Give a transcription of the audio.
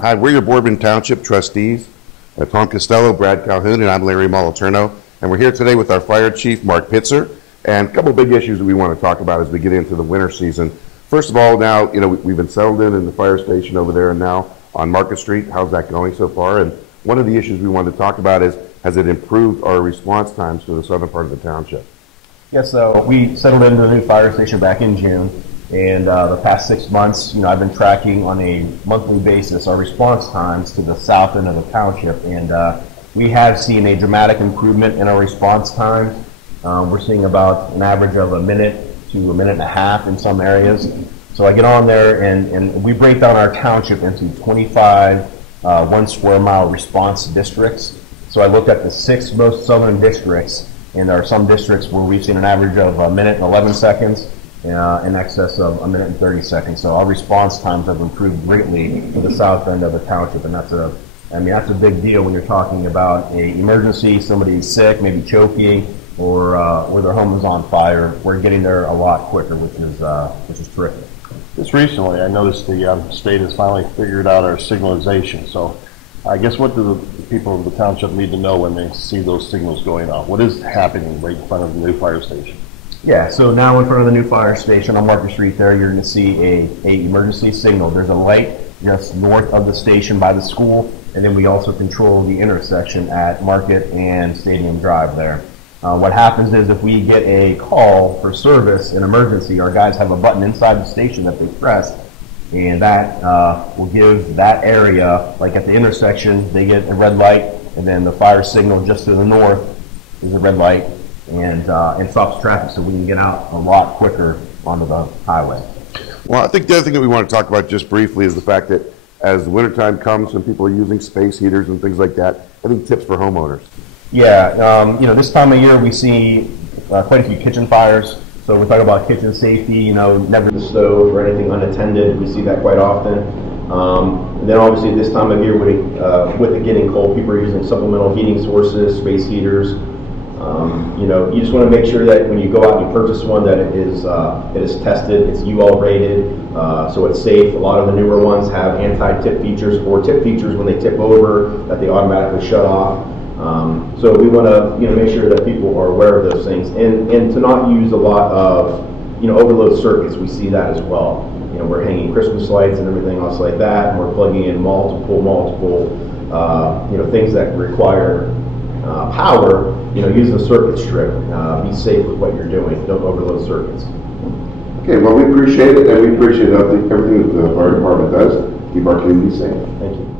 Hi, we're your Boardman Township trustees, Tom Costello, Brad Calhoun, and I'm Larry Moliterno. And we're here today with our fire chief, Mark Pitzer, and a couple big issues that we want to talk about as we get into the winter season. First of all, now, we've been settled in the fire station over there and now on Market Street. How's that going so far? And one of the issues we wanted to talk about is, has it improved our response times for the southern part of the township? Yes, so we settled into the new fire station back in June, and the past 6 months, I've been tracking on a monthly basis our response times to the south end of the township, and we have seen a dramatic improvement in our response times. We're seeing about an average of a minute to a minute and a half in some areas. So I get on there and we break down our township into 25 1 square mile response districts. So I looked at the 6 most southern districts, and there are some districts where we've seen an average of a minute and 11 seconds, in excess of a minute and 30 seconds. So our response times have improved greatly for the south end of the township, and that's a big deal when you're talking about an emergency, somebody's sick, maybe choking, or their home is on fire. We're getting there a lot quicker, which is terrific. Just recently, I noticed the state has finally figured out our signalization. So I guess what do the people of the township need to know when they see those signals going off? What is happening right in front of the new fire station? Yeah, so now in front of the new fire station on Market Street there, you're going to see a emergency signal. There's a light just north of the station by the school, and then we also control the intersection at Market and Stadium Drive there. What happens is if we get a call for service, an emergency, our guys have a button inside the station that they press, and that will give that area, like at the intersection, they get a red light, and then the fire signal just to the north is a red light, and stops traffic so we can get out a lot quicker onto the highway. Well, I think the other thing that we want to talk about just briefly is the fact that as the wintertime comes and people are using space heaters and things like that, I think tips for homeowners. Yeah, this time of year we see quite a few kitchen fires. So we talk about kitchen safety, never the stove or anything unattended. We see that quite often. And then obviously this time of year with it getting cold, people are using supplemental heating sources, space heaters. You just want to make sure that when you go out and you purchase one that it is tested, it's UL rated, so it's safe. A lot of the newer ones have anti-tip features or tip features when they tip over that they automatically shut off. So we want to make sure that people are aware of those things and to not use a lot of overload circuits. We see that as well. We're hanging Christmas lights and everything else like that, and we're plugging in multiple things that require power. Use the circuit strip. Be safe with what you're doing. Don't overload circuits. Okay, well, we appreciate it, and we appreciate everything that the fire department does to keep our community safe. Thank you.